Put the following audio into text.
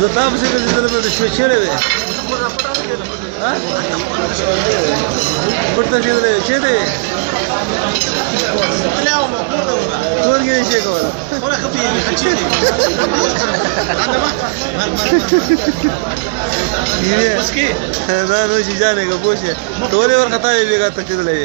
زطاب سے تو شو چیرے وے ہاں پڑتا چیرے چیرے تور کے شے کو ولا خبي ये उसकी ना नो जी जाने का पूछे तोरे और खता है बेगा तक चले